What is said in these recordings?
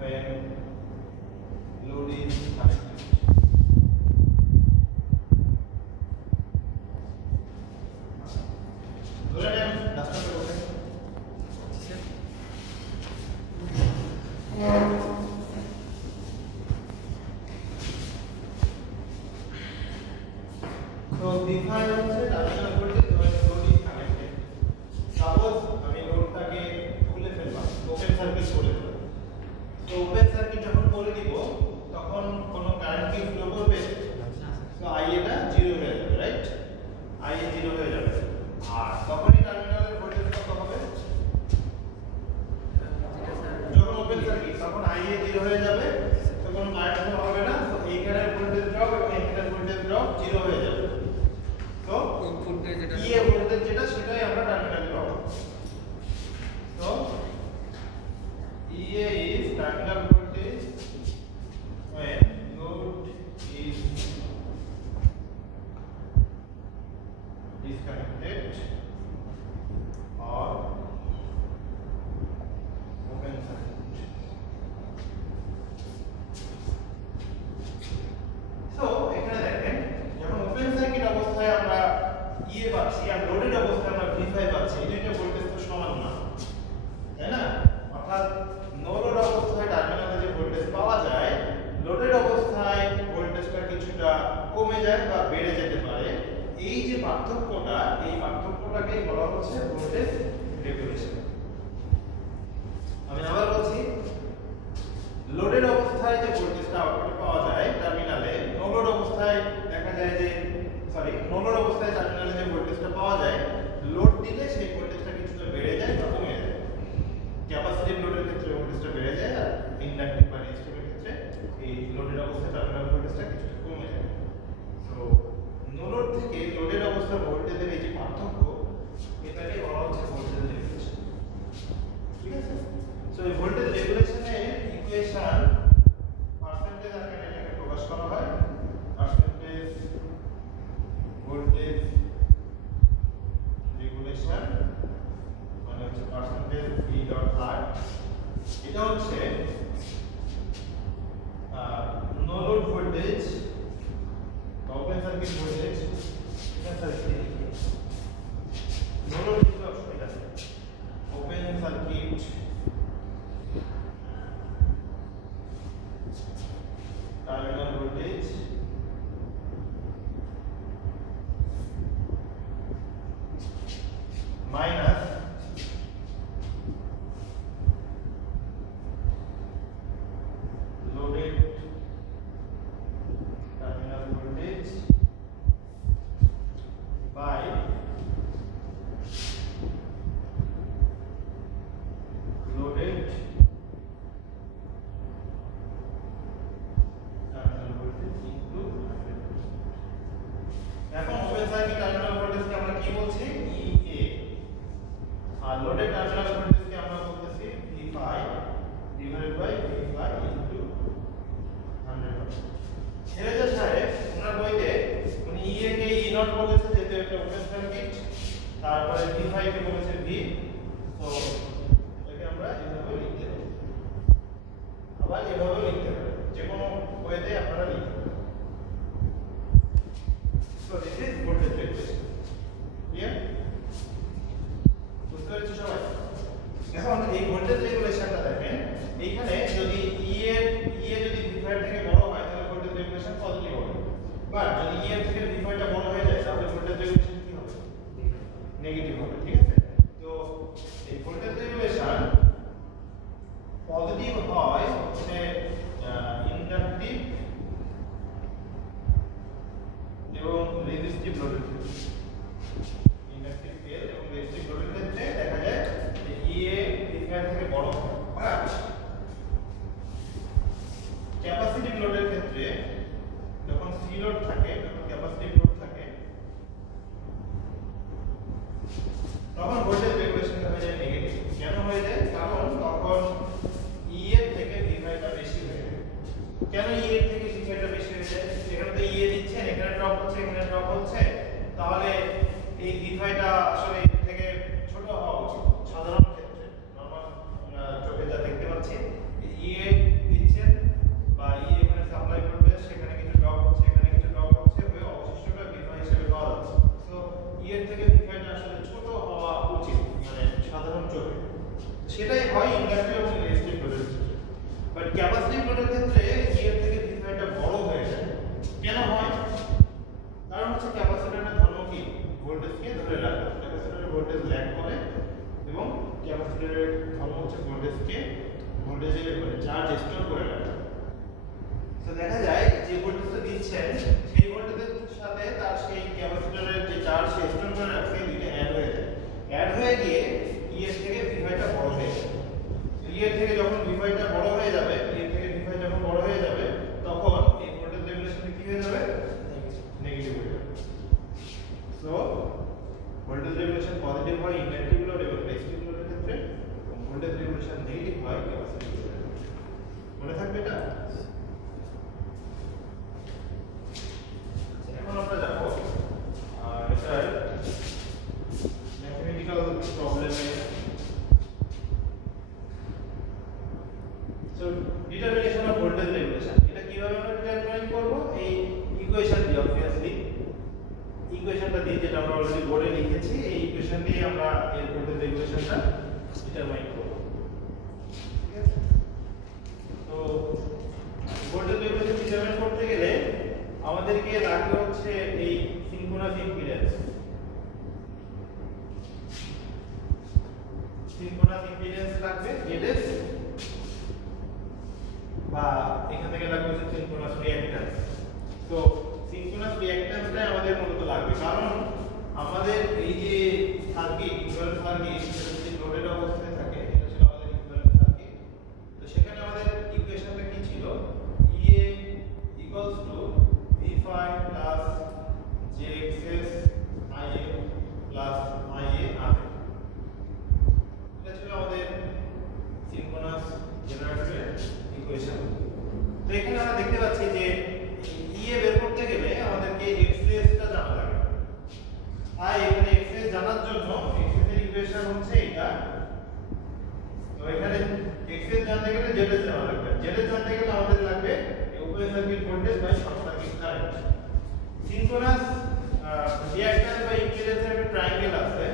when load is connected. ধরে নেন ডাস্টারটা ওকে তো ডিফাইন হচ্ছে terminal voltage when load is connected. Suppose আমি লোডটাকে খুলে ফেললাম, ওপেন সার্কিট করে দিলাম। তো ওপেন সার্কিট যখন করে দিব তখন কোনো কারেন্ট কি ফ্লো করবে? তো IA টা 0 হয়ে যাবে, রাইট? IA 0 হয়ে যাবে। আর তখনই টার্মিনালের ভোল্টেজ কত হবে? যখন ওপেন সার্কিট তখন IA 0 হয়ে যাবে, তখন কারেন্ট ফ্লো হবে না। তো এইখানের ভোল্টেজ ড্রপ এবং এইখানের ভোল্টেজ ড্রপ 0 হয়ে যাবে। তো ইনপুটে যেটা EA ভোল্টেজ যেটা সেটাই আমরা টার্মিনালে পাবো। তো EA is terminal voltage when load is disconnected or open circuit. So এখানে দেখেন যখন ওপেন সার্কিট অবস্থায় আমরা EA পাচ্ছি আর লোডেড অবস্থায় আমরা V5 পাচ্ছি, এই দুইটা ভোল্টেজ তো সমান না, তাই না? অর্থাৎ নো লোড অবস্থায় টার্মিনালে যে ভোল্টেজ পাওয়া যায়, লোডেড অবস্থায় ভোল্টেজটা কিছুটা কমে যায় বা বেড়ে যেতে পারে। এই যে পার্থক্যটা, এই পার্থক্যটাকেই বলা হচ্ছে ভোল্টেজ রেগুলেশন। আমি আবার বলছি, লোডেড অবস্থায় যে ভোল্টেজটা আউটপুটে পাওয়া যায় টার্মিনালে, নো লোড অবস্থায় দেখা যায় যে নো লোড অবস্থায় টার্মিনালে যে ভোল্টেজটা পাওয়া যায়, লোড দিলে সেই ভোল্টেজটা কিছুটা বেড়ে যায় বা কমে যায়। ক্যাপাসিটিভ লোডের ক্ষেত্রে ভোল্টেজটা বেড়ে যায় আর ইন্ডাকটিভ বা রেজিস্টিভের ক্ষেত্রে এই লোডেড অবস্থায় টার্মিনাল ভোল্টেজটা কিছুটা কমে যায়। সো নো লোড থেকে লোডেড অবস্থার ভোল্টেজের এই যে পার্থক্য, এটাকে বলা হচ্ছে ভোল্টেজ রেগুলেশন। ঠিক আছে? সো এই ভোল্টেজ রেগুলেশনের ইকুয়েশন পার্সেন্টেজ আকারে এটাকে প্রকাশ করা হয়। পার্সেন্টেজ ভোল্টেজ রেগুলেশন মানে হচ্ছে পার্সেন্টেজ V ডট R। এটা হচ্ছে no load voltage open circuit voltage, এটা সার্কিট নো লোড দিতে অসুবিধা আছে, open circuit terminal voltage minus loaded terminal voltage by loaded terminal voltage into 100। এখন ওপেন সার্কিট টার্মিনাল ভোল্টেজকে আমরা কি বলছি? EA। আর লোডেড টার্মিনাল ভোল্টেজকে আমরা বলতেছি V5 divided by V5 into 100। ছেলেজা সাহেব ওনার বইতে উনি EA কে E নট বলেছে যেহেতু একটা ওপেন সার্কিট, তারপরে V5 কে বলেছে V। তো এটাকে আমরা এভাবে লিখতে পারি, আবার এভাবে লিখতে পারি, যে কোনো ওয়েতে আপনারা লিখতে পারেন। So this is voltage regulation. Clear? বুঝতে পেরেছো সবাই? এখন এই ভোল্টেজ রেগুলেশনটা দেখেন, এইখানে যদি EA যদি V5 থেকে বড় হয় তাহলে ভোল্টেজ রেগুলেশন পজিটিভ হবে, বাট যদি EA থেকে V5 টা বড় হয়ে যায় তাহলে ভোল্টেজ রেগুলেশন কি হবে? নেগেটিভ হবে। ঠিক আছে? তো এই ভোল্টেজ রেগুলেশন পজিটিভ হয় হচ্ছে ইন্ডাকটিভ এবং রেজিস্টিভ লোডের ক্ষেত্রে। ইন্ডাকটিভ ফেল এবং রেজিস্টিভ লোডের ক্ষেত্রে দেখা যায় যে EA V5 থেকে বড় হয়। বাট ক্যাপাসিটিভ লোডের ক্ষেত্রে যখন C লোড থাকে, যখন ক্যাপাসিটিভ লোড থাকে, তখন ভোল্টেজ রেগুলেশনটা হয়ে যায় নেগেটিভ। কেন হয়ে যায়? কারণ তখন EA থেকে V5 টা বেশি হয়ে যায়। কেন EA থেকে V5 টা বেশি হয়ে যায়? এখানে তো EA দিচ্ছেন, এখানে ড্রপ হচ্ছে, এখানে ড্রপ হচ্ছে, তাহলে এই V5 টা আসলে এর থেকে ছোট হওয়া উচিত। সাধারণ ক্ষেত্রে নরমাল চোখে যা দেখতে পাচ্ছি EA ভোল্টেজের মানে চার্জ স্টোর করে রাখা। তো দেখা যায় যে ভোল্টেজটা দিচ্ছেন সেই ভোল্টেজের সাথে তার সেই ক্যাপাসিটরের যে চার্জ সে স্টোর করে রাখছে দুইটা অ্যাড হয়ে যায়। অ্যাড হয়ে গিয়ে ই এর থেকে V5 টা বড় হয়ে যাবে। ই এর থেকে যখন V5 টা বড় হয়ে যাবে, ই এর থেকে V5 যখন বড় হয়ে যাবে তখন এই ভোল্টেজ রেগুলেশন কি হয়ে যাবে? নেগেটিভ হয়ে যাবে। সো ভোল্টেজ রেগুলেশন পজিটিভ হয় ইন্ডাকটিভ লোড এবং রেজিস্টিভ লোডের ক্ষেত্রে, ভোল্টেজ রেগুলেশন নেগেটিভ হয় ক্যাপাসিটিভ লোডের ক্ষেত্রে। মনে থাকবে এটা? এখন আমরা যাব এটার ম্যাথমেটিক্যাল প্রবলেমে। So determination of voltage regulation, এটা কিভাবে আমরা ডিটারমাইন করব? এই ইকুয়েশন দিয়ে, অবভিয়াসলি ইকুয়েশনটা দিয়ে, যেটা আমরা অলরেডি বোর্ডে লিখেছি, এই ইকুয়েশন দিয়ে আমরা এর ভোল্টেজ রেগুলেশনটা ডিটারমাইন করব। ঠিক আছে? তো ভোল্টেজ রেগুলেশন ডিটারমাইন করতে গেলে আমাদেরকে লাগবে হচ্ছে এই সিনক্রোনাস ইম্পিডেন্স। সিনক্রোনাস ইম্পিডেন্স লাগবে ZS, বা এখান থেকে লাগবে হচ্ছে সিনক্রোনাস রিঅ্যাকট্যান্স। তো সিনক্রোনাস রিঅ্যাকট্যান্সটাই আমাদের মূলত লাগবে, কারণ আমাদের এই যে সার্কিট, ইকুইভ্যালেন্ট সার্কিট, সেটা যদি লোডেড অবস্থায় থাকে, এটা ছিল আমাদের ইকুইভ্যালেন্ট সার্কিট। তো সেখানে আমাদের ইকুয়েশনটা কি ছিল? EA equals to V5 plus JXS IA plus IAR। এটা ছিল আমাদের সিনক্রোনাস জেনারেটরের ইকুয়েশন। তো এখানে আমরা দেখতে পাচ্ছি যে EA বের করতে গেলে আমাদেরকে XS টা জানা লাগে। তাই এখানে XS জানার জন্য XS এর ইকুয়েশন হচ্ছে এটা। তো এখানে XS জানতে গেলে ZS জানা লাগবে। ZS জানতে গেলে আমাদের লাগবে open circuit voltage by short circuit current. Synchronous reactance বা ইম্পিডেন্সের একটা ট্রায়াঙ্গেল আছে।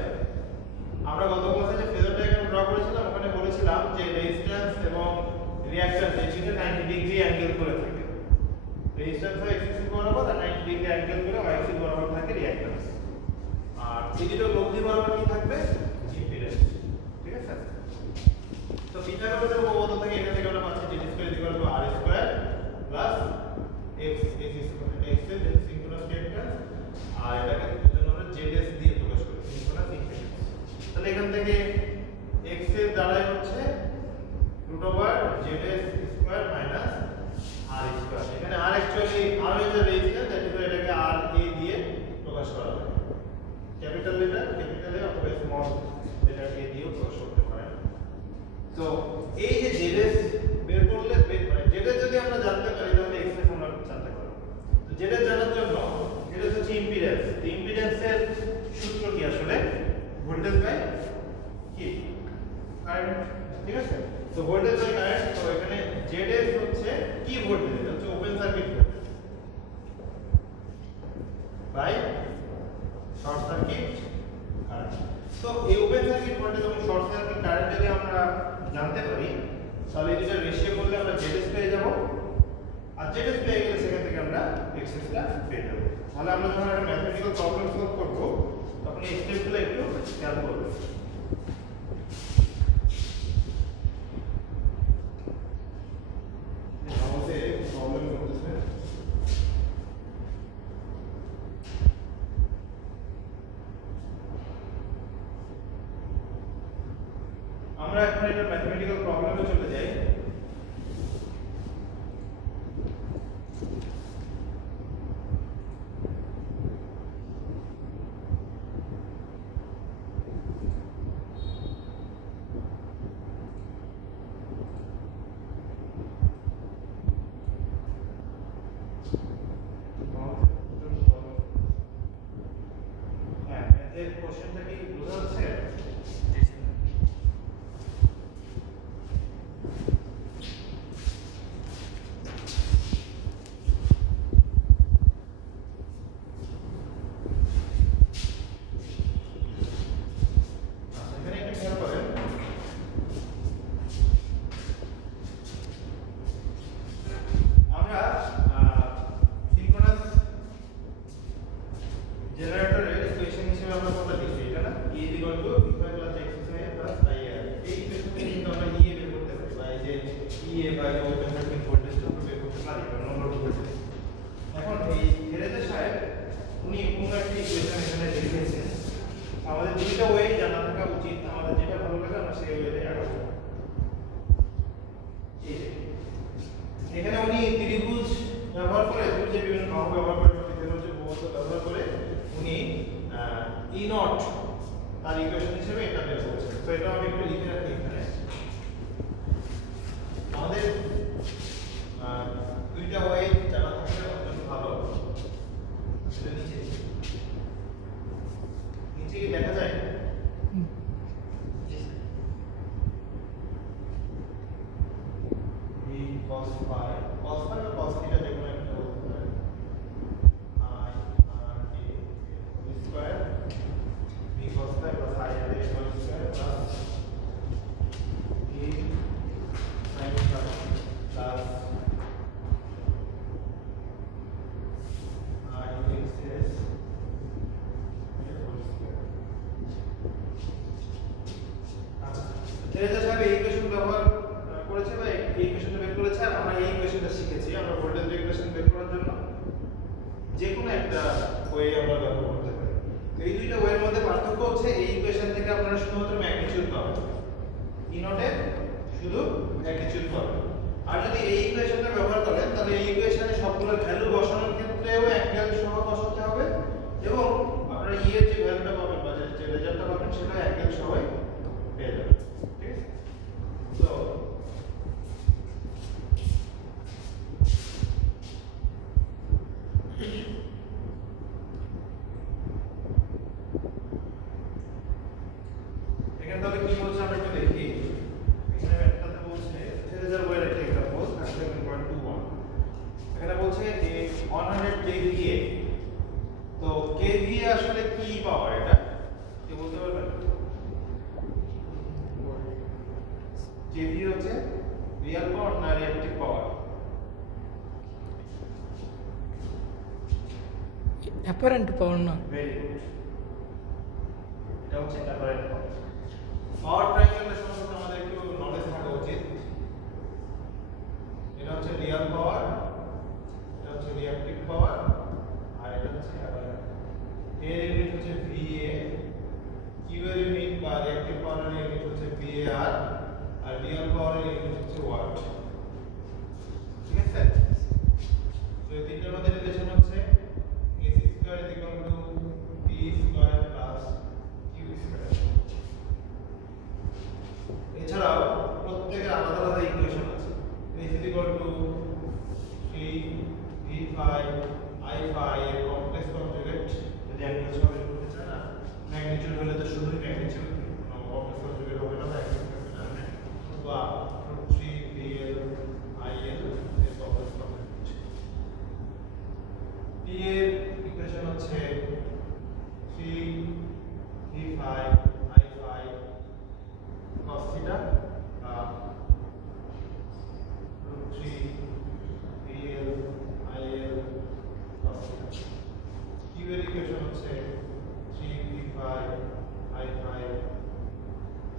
আমরা গত ক্লাসে যে ফেজার ডায়াগ্রাম ড্র করেছিলাম, ওখানে বলেছিলাম যে রেজিস্ট্যান্স এবং রিঅ্যাকট্যান্স এই দুটো 90 ডিগ্রি অ্যাঙ্গেল করে থাকে। রেজিস্ট্যান্স হয় এক্স বরাবর আর 90 ডিগ্রি অ্যাঙ্গেল করে ওয়াই এক্সিস বরাবর থাকে রিঅ্যাকট্যান্স। আর এই দুটো লব্ধি বরাবর কি থাকবে? ইম্পিডেন্স। ঠিক আছে? তো পিথাগোরাসের উপপাদ্য থেকে এখান থেকে আমরা পাচ্ছি যে d² r² plus x x এর সিনক্রোনাস রিঅ্যাকট্যান্স, আর এটাকে জন্য আমরা ZS দিয়ে প্রকাশ করি, সিনক্রোনাস ইম্পিডেন্স। তাহলে এখান থেকে x এর দ্বারাই হচ্ছে √ZS² মাইনাস r²। এখানে r অ্যাকচুয়ালি r হচ্ছে রেজিস্ট্যান্স, দ্যাট ইজ এটাকে r a দিয়ে প্রকাশ করা হয়। ক্যাপিটাল লেটার ক্যাপিটাল এ অথবা স্মল লেটার a দিয়েও প্রকাশ করতে পারেন। তো এই যে ZS বের করলে মানে ZS যদি আমরা জানতে পারি তাহলে x এর আমরা জানতে পারবো। তো ZS জানার জন্য ZS হচ্ছে ইম্পিডেন্স। তো ইম্পিডেন্সের সূত্র কি আসলে? ভোল্টেজ বাই কি? কারেন্ট। ঠিক আছে? তো ভোল্টেজ বাই কারেন্ট। তো এখানে ZS হচ্ছে কি ভোল্টেজ? এটা হচ্ছে open circuit voltage by short circuit current. তো এই ওপেন সার্কিট ভোল্টেজ এবং শর্ট সার্কিট কারেন্ট যদি আমরা জানতে পারি, তাহলে এটা রেশিও করলে আমরা ZS পেয়ে যাব, আর ZS পেয়ে গেলে সেখান থেকে আমরা XS টা পেয়ে যাব। তাহলে আমরা যখন একটা ম্যাথমেটিক্যাল প্রবলেম সলভ করব তখন এই স্টেপগুলো একটু খেয়াল করব। আমাদের প্রবলেম করতেছে আমরা এখন এটা ম্যাথমেটিক্যাল প্রবলেমে চলে যাই। হ্যাঁ, ম্যাথের কোশ্চেনটা কি বোঝা যাচ্ছে? ইএ বা ওপেন সার্কিট ভোল্টেজটা আমরা বের করতে পারি নো লোড ভোল্টেজ। এখন এই থেরেজা সাহেব উনি কোন একটা ইকুয়েশন এখানে লিখেছেন। আমাদের দুইটা ওয়ে জানা থাকা উচিত, আমাদের যেটা ভালো লাগে আমরা সেই ওয়েতে আগাবো। এখানে উনি ত্রিভুজ ব্যবহার করে ত্রিভুজের বিভিন্ন বাহু ব্যবহার করে ত্রিভুজের বহুপদ ব্যবহার করে উনি ই নট তার ইকুয়েশন হিসেবে এটা বের করেছেন। তো এটা আমি একটু লিখে রাখি এখানে। আমাদের দুইটা ওয়ে জানা থাকলে অত্যন্ত ভালো। সেটা নিচে নিচে কি দেখা যায়? cos phi বা cos theta যে কোনো একটা হতে পারে I r a square b cos phi plus I r a square plus b sin phi plus I x s আচ্ছা থেরেজা সাহেব এই ইকুয়েশন ব্যবহার করেছে বা এই ইকুয়েশনটা বের করেছে আর আমরা এই ইকুয়েশনটা শিখেছি। আমরা ভোল্টেজ ইকুয়েশন বের করার জন্য যে কোনো একটা ওয়ে আমরা ব্যবহার করতে পারি। তো এই দুইটা ওয়ের মধ্যে পার্থক্য হচ্ছে এই ইকুয়েশন থেকে আপনারা শুধুমাত্র ম্যাগনিটিউড পাবেন, ই নটে শুধু ম্যাগনিটিউড পাবেন। আর যদি এই ইকুয়েশনটা ব্যবহার করেন তাহলে এই ইকুয়েশনে সবগুলো ভ্যালু বসানোর ক্ষেত্রেও অ্যাঙ্গেল সহ বসাতে হবে এবং আপনারা ই এর যে ভ্যালুটা পাবেন বা যে রেজাল্টটা পাবেন সেটা অ্যাঙ্গেল সহই পেয়ে যাবেন। ঠিক আছে? তো এখানে তাহলে কি বলছে আমরা একটু দেখি। এখানে একটাতে বলছে থেরেজার ওয়ের একটা एग्जांपल 7.21 এখানে বলছে যে 100 kVA। তো kVA আসলে কি পাওয়ার এটা কি বলতে পারবেন? kVA হচ্ছে রিয়েল পাওয়ার না রিঅ্যাক্টিভ পাওয়ার? অ্যাপারেন্ট পাওয়ার না। ভেরি গুড, এটা হচ্ছে অ্যাপারেন্ট পাওয়ার। পাওয়ার ট্রায়াঙ্গেলের সম্পর্কে আমাদের একটু নলেজ থাকা উচিত। এটা হচ্ছে রিয়েল পাওয়ার, এটা হচ্ছে রিঅ্যাক্টিভ পাওয়ার আর এটা হচ্ছে অ্যাপারেন্ট। এর ইউনিট হচ্ছে VA, কিউ এর ইউনিট বা রিঅ্যাক্টিভ পাওয়ারের ইউনিট হচ্ছে VAR আর রিয়েল পাওয়ারের ইউনিট হচ্ছে ওয়াট। ঠিক আছে? তো এই তিনটার মধ্যে রিলেশন হচ্ছে AC square = P square plus Q square. এছাড়াও প্রত্যেকের আলাদা আলাদা ইকুয়েশন আছে। AC = 3 V phi I phi এর কমপ্লেক্স কনজুগেট যদি অ্যাঙ্গেল সহ বের করতে চান না, ম্যাগনিটিউড হলে তো শুধুই ম্যাগনিটিউড, কোনো কমপ্লেক্স কনজুগেট হবে না, বা √3 VL IL এর কমপ্লেক্স কনজুগেট। P এর ইকুয়েশন হচ্ছে 3 V phi I phi cos theta √3 VL IL cos theta। Q এর ইকুয়েশন হচ্ছে 3 V phi I phi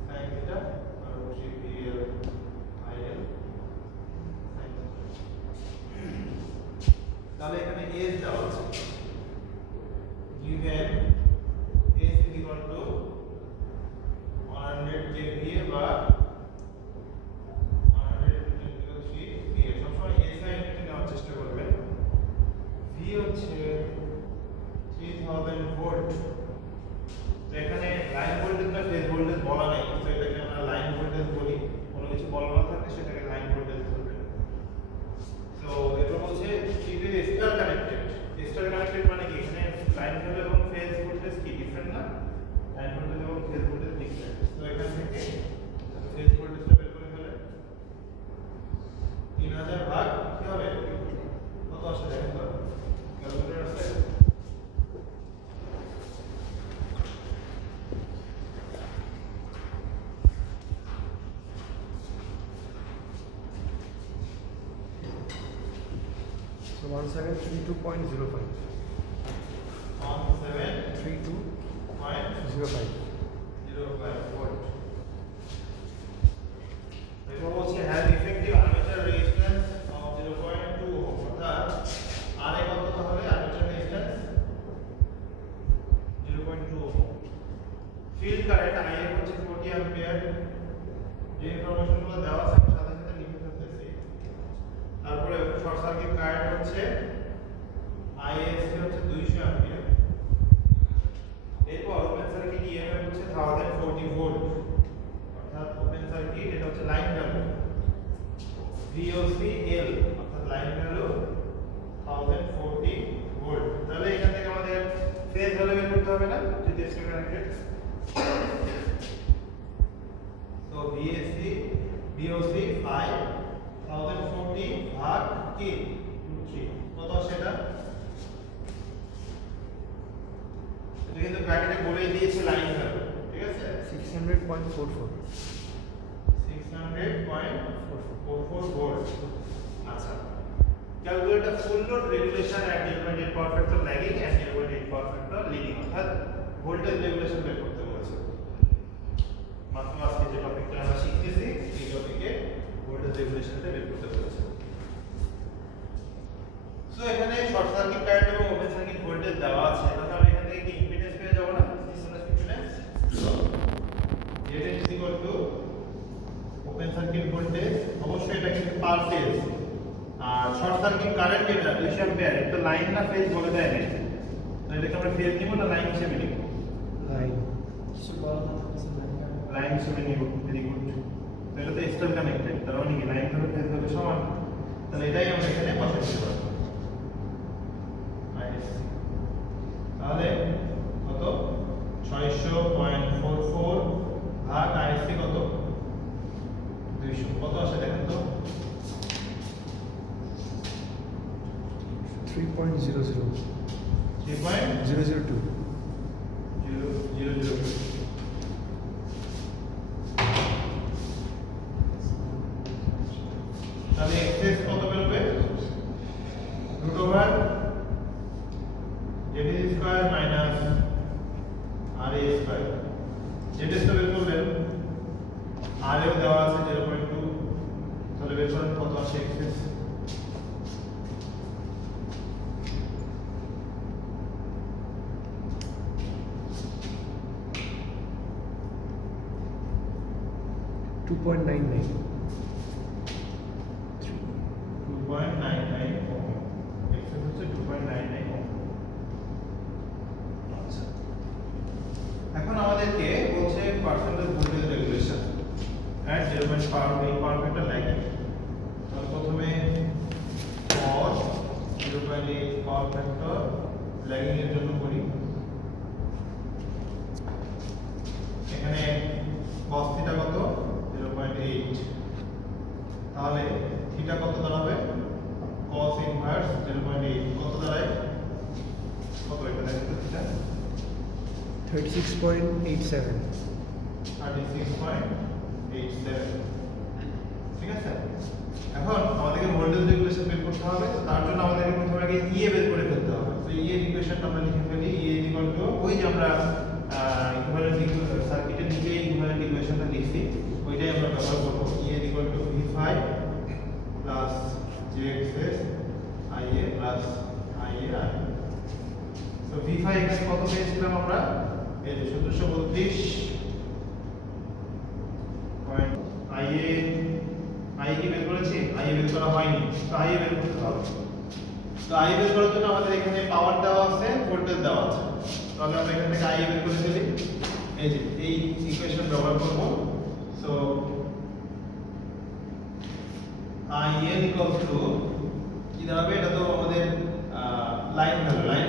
sin theta √3 VL IL sin theta। তাহলে এখানে A এর দেওয়া আছে given S = 100 kVA বা 100 3 VA। সবসময় SI ইউনিটে নেওয়ার চেষ্টা করবেন। V হচ্ছে 3000 ভোল্ট। তো এখানে লাইন ভোল্টেজ না ফেজ ভোল্টেজ বলা নেই, তো এটাকে আমরা লাইন ভোল্টেজ বলি। কোনো কিছু বলা না থাকলে সেটাকে লাইন ভোল্টেজ বলবেন। তো এটা বলছে TV star connected. Star connected মানে কি এখানে লাইন ভোল্টেজ এবং ফেজ ভোল্টেজ কি ডিফারেন্ট না? লাইন ভোল্টেজ এবং ফেজ ভোল্টেজ ডিফারেন্ট। তো এখান থেকে ফেজ ভোল্টেজটা বের করে ফেলে 3000 ভাগ কি হবে? কত আসে দেখেন তো? ক্যালকুলেটর আছে? So 1732.05. 1732.05 05. ভোল্ট। এটা বলছে হ্যাজ ইফেক্টিভ আর্মেচার হচ্ছে ISC হচ্ছে 200 অ্যাম্পিয়ার। এরপর ওপেন সার্কিট ইএমএফ হচ্ছে 1040 ভোল্ট, অর্থাৎ ওপেন সার্কিট এটা হচ্ছে লাইন ভ্যালু। VOCL অর্থাৎ লাইন ভ্যালু 1040 ভোল্ট। তাহলে এখান থেকে আমাদের ফেজ ভ্যালু বের করতে হবে না, যদি এসকে কানেক্টেড। তো VOC 5040 ভাগ কি 3 কত সেটা এটা কিন্তু ব্র্যাকেটে বলে দিয়েছে লাইন ভ্যালু, ঠিক আছে? 600.44. 600.44 ভোল্ট। আচ্ছা, calculate the full load regulation at 0.8 power factor lagging and 0.8 power factor leading, অর্থাৎ ভোল্টেজ রেগুলেশন বের করতে বলেছে। মাত্র আজকে যে টপিকটা আমরা শিখতেছি এই টপিকে ভোল্টেজ রেগুলেশনটা বের করতে বলেছে। সো এখানে শর্ট সার্কিট কারেন্ট এবং ওপেন সার্কিট ভোল্টেজ দেওয়া আছে, তাহলে আমরা এখান থেকে কি ইম্পিডেন্স পেয়ে যাব না? সিরিজ ইম্পিডেন্স যেটা ওপেন সার্কিট ভোল্টেজ, অবশ্যই এটা কিন্তু পার ফেজ। আর শর্ট সার্কিট কারেন্ট যেটা 200 অ্যাম্পিয়ার, এটা লাইন না ফেজ বলে দেয় না, তো এটাকে আমরা ফেজ নিব না লাইন হিসেবে নিব? Line. লাইন হিসেবে নিব। Very good. তো এটা তো স্টার কানেক্টেড, তার মানে কি লাইন ধরে ফেজ ধরে সমান, তাহলে এটাই আমরা এখানে বসাই দিতে পারবো। তাহলে কত? 600.44 ভাগ ISC কত? 200। কত আসে দেখেন তো? 3.00. 3.002। 002. তাহলে এক্সএস কত বেরোবে? Root over Z square minus R A square. Z তো বের করলেন, আর এও দেওয়া আছে 0.2, তাহলে বের করেন কত আসে এক্সএস? $2.99. 2.99 ওহম। এক্সএস হচ্ছে 2.99 ওহম। আচ্ছা, এখন আমাদেরকে বলছে percentage voltage regulation at 0.8 power factor lagging. তাহলে প্রথমে cos 0.8 পাওয়ার ফ্যাক্টর ল্যাগিং এর জন্য করি। এখানে cos থিটা কত? 0.8। তাহলে থিটা কত দাঁড়াবে? cos ইনভার্স 0.8 কত দাঁড়ায়? কত এটা দেখেন তো থিটা? 36.87. 36.87। ঠিক আছে? এখন আমাদেরকে ভোল্টেজ রেগুলেশন বের করতে হবে, তো তার জন্য আমাদেরকে প্রথমে আগে ইএ বের করে ফেলতে হবে। তো ইএ ইকুয়েশনটা আমরা লিখে ফেলি। ইএ ইকুয়াল টু ওই যে আমরা ইকুইভ্যালেন্ট সার্কিটের নিচে ইকুইভ্যালেন্ট ইকুয়েশনটা লিখছি, ওইটাই আমরা ব্যবহার করব। EA equal to V5 plus JXS IA plus IA। তো V5 এখানে কত পেয়েছিলাম আমরা? এই যে 1732 পয়েন্ট। IA কি বের করেছি? IA বের করা হয়নি, তো IA বের করতে হবে। তো IA বের করার জন্য আমাদের এখানে পাওয়ার দেওয়া আছে, ভোল্টেজ দেওয়া আছে, তাহলে আমরা এখান থেকে IA বের করে ফেলি। এই যে এই ইকুয়েশন ব্যবহার করব। সো IN ইকুয়ালস টু কি দাঁড়াবে? এটা তো আমাদের লাইন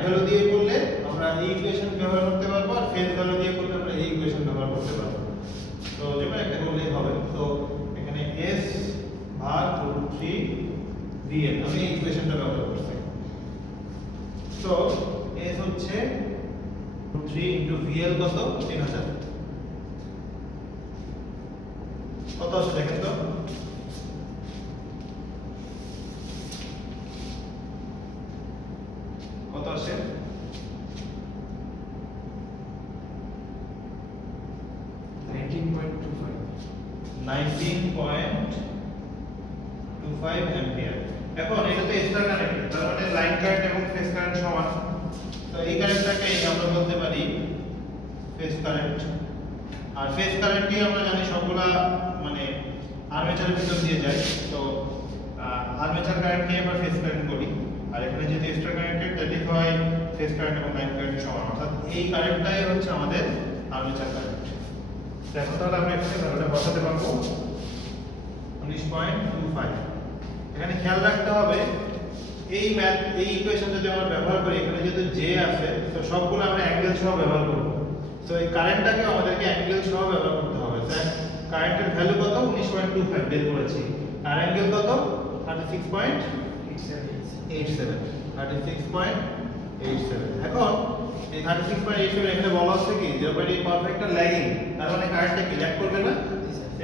ভ্যালু দিয়ে করলে আমরা এই ইকুয়েশন ব্যবহার করতে পারবো, আর ফেজ ভ্যালু দিয়ে করলে আমরা এই ইকুয়েশন ব্যবহার করতে পারবো। তো যেটা একটা করলেই হবে। তো এখানে S ভাগ √3 VN, আমি এই ইকুয়েশনটা ব্যবহার করছি। তো S হচ্ছে √3 VL কত? 3000। কত আসে দেখেন তো? কত আসে? 19.25 অ্যাম্পিয়ার। এখন এটা তো স্টার কানেক্টেড, তার মানে লাইন কারেন্ট এবং ফেজ কারেন্ট সমান। তো এই কারেন্টটাকে আমরা বলতে পারি ফেজ কারেন্ট। আর ফেজ কারেন্টই আমরা জানি সবগুলা মানে আর্মেচারের ভিতর দিয়ে যায়। তো আর্মেচার কারেন্টকে আমরা ফেজ কারেন্ট করি। আর এখানে যেহেতু এক্সট্রা কানেক্টেড দ্যাট ইজ হয় ফেজ কারেন্ট এবং লাইন কারেন্ট সমান, অর্থাৎ এই কারেন্টটাই হচ্ছে আমাদের আর্মেচার কারেন্ট। এখন তাহলে আমরা এখানে ভ্যালুটা বসাতে পারবো 19.25। এখানে খেয়াল রাখতে হবে এই ইকুয়েশন যদি আমরা ব্যবহার করি, এখানে যেহেতু জে আছে তো সবগুলো আমরা অ্যাঙ্গেল সহ ব্যবহার করব। তো এই কারেন্টটাকে আমাদেরকে অ্যাঙ্গেল সহ ব্যবহার করতে হবে। স্যার কারেন্টের ভ্যালু কত 19.25 বের করেছি, আর অ্যাঙ্গেল কত 36.87। এখন এই 36.87 এখানে বলা হচ্ছে কি 0.8 পারফেক্ট ল্যাগিং, তার মানে কারেন্টটা কি ল্যাগ করবে না,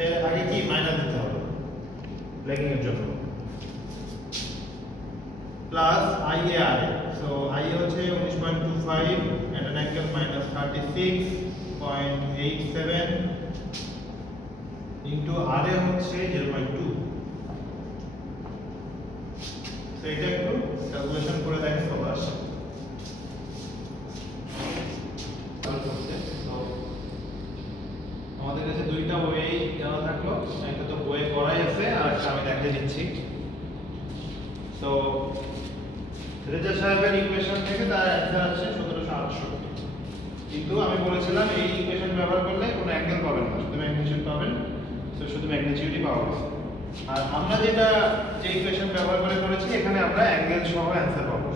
এর আগে কি মাইনাস দিতে হবে ল্যাগিং এর জন্য, প্লাস IAR। সো IA হচ্ছে 19.25 at an angle minus 36.87 into RA হচ্ছে 0.2। সো এটা একটু ক্যালকুলেশন করে দেখেন সবাই। আমাদের কাছে দুইটা ওয়ে দেওয়া থাকলো, একটা তো বইয়ে করাই আছে আর একটা আমি দেখিয়ে দিচ্ছি। সো রেজা সাহেবের ইকুয়েশন থেকে তার অ্যান্সার আসছে 1768, কিন্তু আমি বলেছিলাম এই ইকুয়েশন ব্যবহার করলে কোনো অ্যাঙ্গেল পাবেন না, শুধু ম্যাগনিটিউড পাবেন। সো শুধু ম্যাগনিটিউডই পাওয়া গেছে। আর আমরা যে ইকুয়েশন ব্যবহার করেছি এখানে আমরা অ্যাঙ্গেল সহ অ্যান্সার পাবো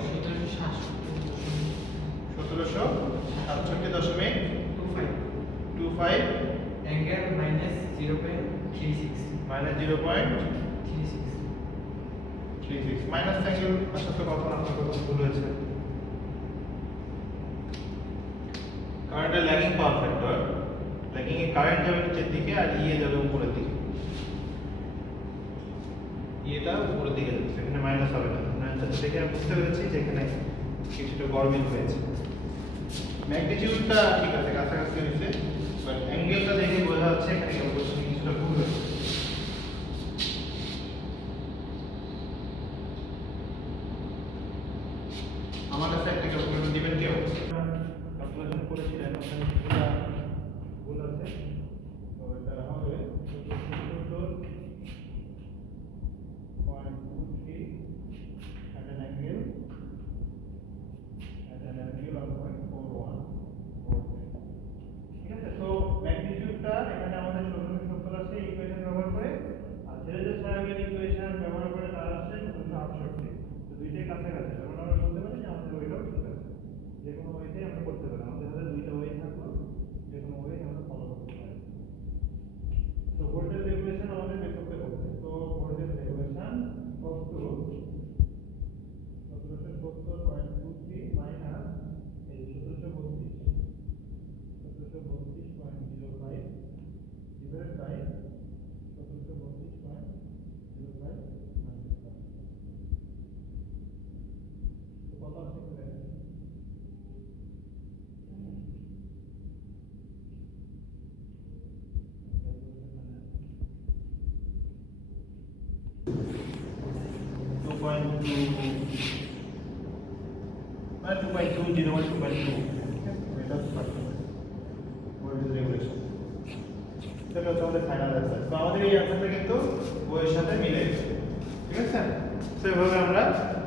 1767.25 অ্যাঙ্গেল -0.36 মাইনাস অ্যাঙ্গেল আসলে কখন আপনার কথা ভুল হয়েছে, কারেন্টের ল্যাগিং পাওয়ার ফ্যাক্টর, ল্যাগিং এ কারেন্ট যাবে নিচের দিকে আর ইয়ে যাবে উপরের দিকে, ইয়েটা উপরের দিকে যাবে, সেখানে মাইনাস হবে না। অ্যান্সারটা দেখে আমি বুঝতে পেরেছি যে এখানে কিছুটা গরমিল হয়েছে। ম্যাগনিটিউডটা ঠিক আছে, কাছাকাছি হয়েছে, বাট অ্যাঙ্গেলটা দেখে বোঝা যাচ্ছে এখানে ক্যালকুলেশন কিছুটা ভুল হয়েছে। আমার কাছে একটা ক্যালকুলেটর দিবেন কেউ? ক্যালকুলেশন করেছিলেন ওখানে কিছুটা ভুল আছে, তো এটা হবে 0.23 at an angle of 0.41, ঠিক আছে। তো ম্যাগনিটিউডটা এখানে আমাদের 1770 আছে ইকুয়েশন ব্যবহার করে, আর ছেলেদের সাহেবের ইকুয়েশন ব্যবহার করে তার আসছে 1768। তো দুইটাই কাছাকাছি, তখন আমরা বলতে পারি যে আমাদের ওইটাও ঠিক আছে, যে কোনো ওয়েতেই আমরা করতে পারি, আমাদের হাতে দুইটা ওয়ে থাকলো, যে কোনো ওয়ে আমরা ফলো করতে পারি। তো ভোল্টেজ রেগুলেশন আমাদের বের করতে হবে। তো ভোল্টেজ রেগুলেশন কত 1770.23 মাইনাস এই 1732.05 ডিভাইডেড বাই 1732.05 তো কত আসছে একটু দেখেন। আমাদের এই অ্যান্সারটা কিন্তু বইয়ের সাথে মিলে গেছে, ঠিক আছে। সেভাবে আমরা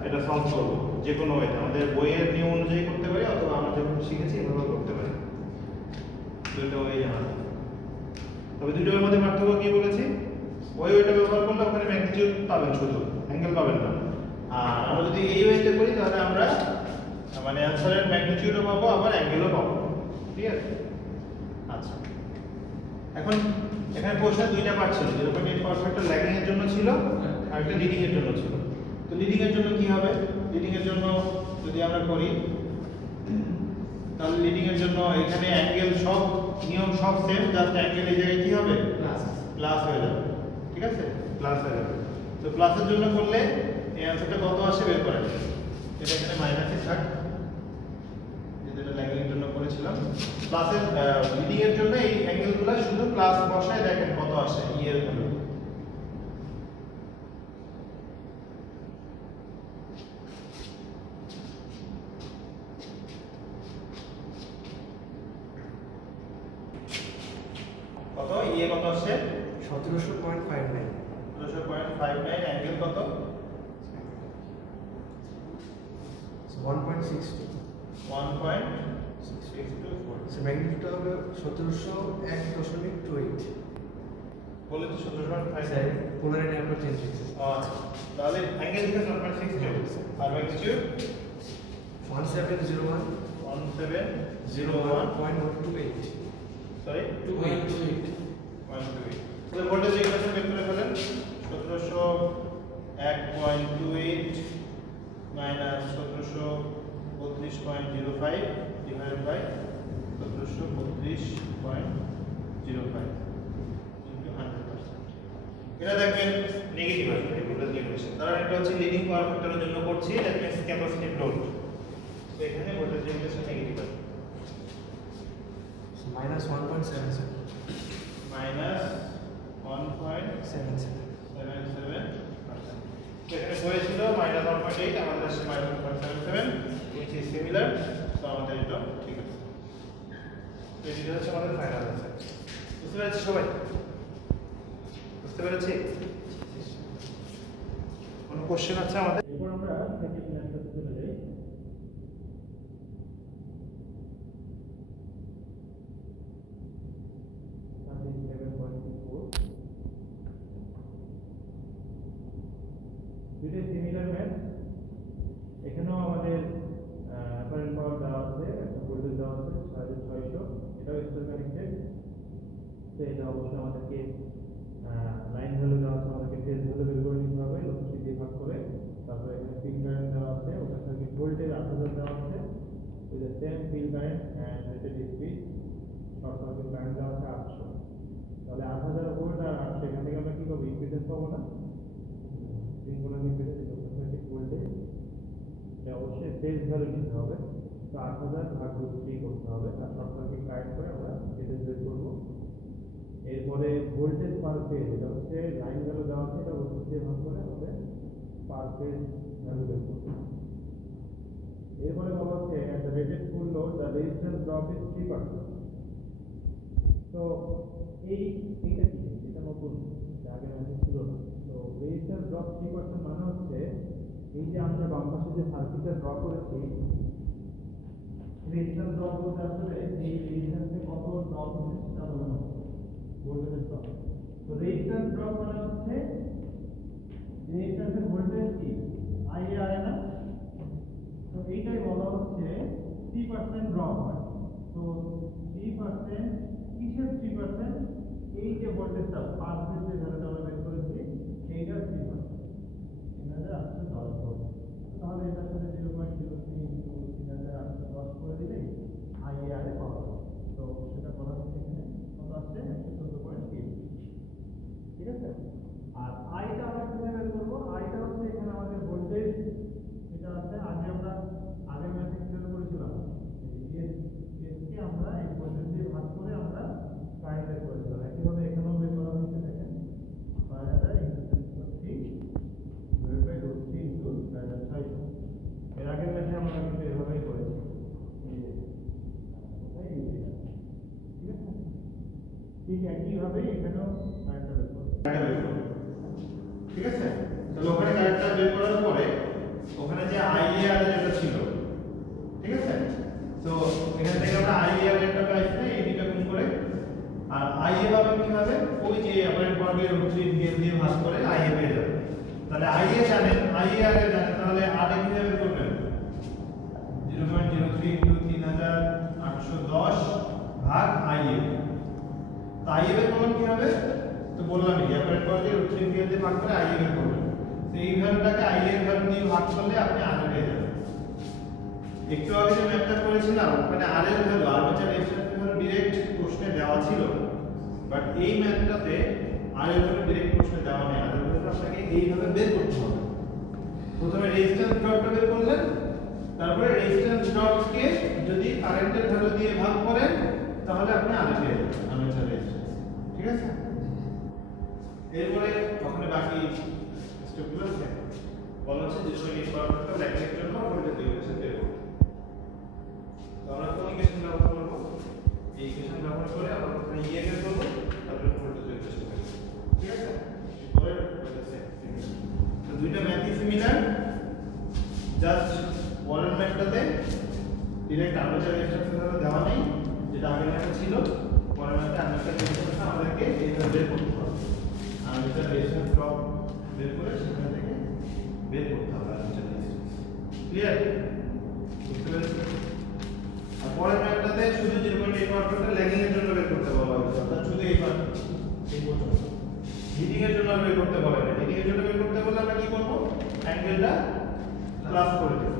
এটা সলভ করবো যে কোনো ওয়েতে, আমাদের বইয়ের নিয়ম অনুযায়ী করতে পারি অথবা আমরা যখন শিখেছি এভাবে করতে পারি, দুটো ওয়ে জানা। তবে দুটোর মধ্যে পার্থক্য কি বলেছি, ওইটা ব্যবহার করলে ওখানে ম্যাগনিটিউড পাবেন, শুধু অ্যাঙ্গেল পাবেন না। আর আমরা যদি এই ওয়েতে করি তাহলে আমরা মানে অ্যান্সারের ম্যাগনিটিউডও পাবো আবার অ্যাঙ্গেলও পাবো, ঠিক আছে। আচ্ছা, এখন এখানে প্রশ্নে দুইটা পার্ট ছিল, 0.8 পাওয়ার ফ্যাক্টর ল্যাগিং এর জন্য ছিল আর একটা লিডিং এর জন্য ছিল। তো লিডিং এর জন্য কি হবে, লিডিং এর জন্য যদি আমরা করি তাহলে লিডিং এর জন্য এখানে অ্যাঙ্গেল সব নিয়ম সব সেম, জাস্ট অ্যাঙ্গেল এই জায়গায় কি হবে প্লাস হয়ে যাবে, ঠিক আছে, প্লাস হয়ে যাবে। তো প্লাসের জন্য করলে এই অ্যান্সারটা কত আসে বের করেন, এটা এখানে মাইনাসে থাক, যেটা ল্যাগিং এর জন্য করেছিলাম। প্লাসের লিডিং এর জন্য এই অ্যাঙ্গেলগুলো শুধু প্লাস বসায় দেখেন কত আসে ই এর ভ্যালু। কত ইয়ে কত আসে 1700.59 17.59, অ্যাঙ্গেল কত 1.62 1.624 সো ম্যাগনিটিউড হবে 1701.28 বলে তো 17.5 স্যার পোলারিটি আমরা চেঞ্জ করছি তাহলে অ্যাঙ্গেল থেকে 1.62 আর ম্যাগনিটিউড 1701 1701.28 সরি 2.28 তো ভোল্টেজ ইকুয়েশন বের করে ফেলেন 1701.28 মাইনাস 1732.05 ডিভাইডেড বাই 1732.05 ইনটু 100%। এটা দেখবেন নেগেটিভ আসবে এই ভোল্টেজ রেগুলেশন, কারণ এটা হচ্ছে লিডিং পাওয়ার ফ্যাক্টরের জন্য করছি, দ্যাট মিন্স ক্যাপাসিটিভ লোড। তো এখানে ভোল্টেজ রেগুলেশন নেগেটিভ আসবে minus 1.77 মাইনাস 1.77। 77 এখানে হয়েছিল মাইনাস 1.8, আমাদের আসছে মাইনাস 1.77, which is similar, তো আমাদের এটা ঠিক আছে। তো এটা হচ্ছে আমাদের ফাইনাল অ্যান্সার। বুঝতে পেরেছি সবাই? বুঝতে পেরেছি? কোনো কোশ্চেন আছে আমাদের? এরপর আমরা সেকেন্ড ম্যাথডে চলে যাই। দুইটাই সিমিলার ম্যাথ। এখানেও আমাদের অ্যাপারেন্ট পাওয়ার দেওয়া আছে, একটা ভোল্টেজ দেওয়া আছে 6,600, এটাও স্টার কানেক্টেড। তো এটা অবশ্যই আমাদেরকে লাইন ভ্যালু দেওয়া আছে, আমাদেরকে ফেজ ভ্যালু বের করে নিতে হবে লক্ষ্য দিয়ে ভাগ করে। তারপরে এখানে ফিল্ড কারেন্ট দেওয়া আছে, ওটার সাথে ভোল্টেজ 8000 দেওয়া আছে, with the same field current and rated speed. Short circuit current দেওয়া আছে 800। তাহলে 8000 ভোল্ট আর 800, এখান থেকে আমরা কি পাবো? ইম্পিডেন্স পাবো না? সিঙ্গুলার ইম্পিডেন্স অটোমেটিক ভোল্টেজ, এটা অবশ্যই ফেজ ভ্যালু নিতে হবে। তো 8000 ভাগ 3 করতে হবে, আর শর্ট সার্কিট কারেন্ট করে আমরা এটা বের করব। এরপরে ভোল্টেজ পার ফেজ, এটা হচ্ছে লাইন ভ্যালু দেওয়া আছে, এটা ভোল্টেজ দিয়ে ভাগ করে আমাদের পার ফেজ ভ্যালু বের করব। এরপরে বলা হচ্ছে at the rated full load the resistance drop is 3%। তো এইটা কি? এটা নতুন, আগে ম্যাথে ছিল না। তো রেজিস্ট্যান্স ড্রপ 3% মানে হচ্ছে এই যে আমরা বাম পাশে যে সার্কিটটা ড্র করেছি, রেজিস্ট্যান্স ড্রপ বলতে আসলে এই রেজিস্ট্যান্সে কত ড্রপ হচ্ছে সেটা বোঝানো হচ্ছে, ভোল্টেজ ড্রপ। তো রেজিস্ট্যান্স ড্রপ মানে হচ্ছে রেজিস্ট্যান্সের ভোল্টেজ কি আইএআর না, তো এইটাই বলা হচ্ছে 3% ড্রপ হয়। তো 3% কিসের 3%? এই যে ভোল্টেজটা পার ফেজ যে ভ্যালুটা আমরা বের করেছি এইটা 3%, এখানে 810 হবে। তাহলে এটার সাথে 0.03 ইনটু 3810 করে দিলেই আইএআর এ পাওয়া যাবে। তো সেটা করা হচ্ছে এখানে কত আসছে? 114.8। ঠিক আছে। আর আইটা আমরা কিভাবে বের করব? আইটা হচ্ছে এখানে আমাদের ভোল্টেজ এটা আছে, আগে আমরা আগের ম্যাথে কিভাবে করেছিলাম, এসকে আমরা এই ভোল্টেজ দিয়ে ভাগ করে আমরা কারেন্ট বের করেছিলাম। একইভাবে এখানেও বের করা হচ্ছে, দেখেন 6000 ইনটু 10 ডিভাইড বাই √3 ইনটু 6000। এর আগের ম্যাথে আমরা কিন্তু এভাবেই করেছি। ঠিক একইভাবে এখানেও কারেন্টটা বের করব। ঠিক আছে। তাহলে ওখানে কারেন্টটা বের করার পরে ওখানে যে আইএআর যেটা ছিল, ঠিক আছে, তো এখান থেকে আমরা আইএআর এরটা পাইছি না, এই দুটো গুণ করে। আর আইএ পাবেন কিভাবে? ওই যে অ্যাপারেন্ট পাওয়ার √3 দিয়ে ভাগ করে আইএ পেয়ে যাবেন। তাহলে আইএ জানেন, আইএআর জানেন, তাহলে আর এ কিভাবে বের করবেন? 0.03 ইনটু 3810 ভাগ আইএ। তো আইএ বের করলাম কিভাবে? তো বললাম এই অ্যাপারেন্ট পাওয়ার √3 দিয়ে ভাগ করে আইএ বের করবেন। তো এই ভ্যালুটাকে আইএ এর ভ্যালু দিয়ে ভাগ করলে আপনি আর পেয়ে যাবেন। একটু আগে যে ম্যাথটা করেছিলাম ওখানে আর এর ভ্যালু, আর্মেচার রেজিস্ট্যান্সের ভ্যালু ডাইরেক্ট প্রশ্নে দেওয়া ছিল, বাট এই ম্যাথটাতে আর এর ভ্যালু ডাইরেক্ট প্রশ্নে দেওয়া নেই। আর এর ভ্যালু আপনাকে এইভাবে বের করতে হবে। প্রথমে রেজিস্ট্যান্স ড্রপটা বের করলেন, তারপরে রেজিস্ট্যান্স ড্রপকে যদি কারেন্টের ভ্যালু দিয়ে ভাগ করেন তাহলে আপনি আর পেয়ে যাবেন, আর্মেচার রেজিস্ট্যান্স। ঠিক আছে। এরপরে ওখানে বাকি স্টেপগুলো আছে, বলা হচ্ছে যে সময় ইনফরমেশনটা লেখার জন্য ভোল্টেজ রেগুলেশন বের করব। তো আমরা কোন ইকুয়েশন ব্যবহার করব? এই ইকুয়েশন ব্যবহার করে আমরা প্রথমে ইএ বের করব, তারপরে ভোল্টেজ রেগুলেশন বের করব। ঠিক আছে। পরে বলতেছে তো দুইটা ম্যাথই সিমিলার, জাস্ট পরের ম্যাথটাতে ডিরেক্ট আর্মেচার রেজিস্ট্যান্স ভাবে দেওয়া নেই, যেটা আগের ম্যাথে ছিল। পরের ম্যাথে আর্মেচার রেজিস্ট্যান্স আমাদেরকে এইভাবে বের করতে হবে। আর্মেচার রেজিস্ট্যান্স ড্রপ বের করে সেখান থেকে বের করতে হবে আর্মেচার রেজিস্ট্যান্স। ক্লিয়ার? বুঝতে পেরেছেন? আর পরের ম্যাথটাতে শুধু 0.8 ল্যাগিং এর জন্য বের করতে বলা হয়েছে, অর্থাৎ শুধু এই পার্ট এই পর্যন্ত। হিটিং এর জন্য আর বের করতে বলা হয়নি। হিটিং এর জন্য বের করতে বললে আমরা কি করব? অ্যাঙ্গেলটা প্লাস করে দেব।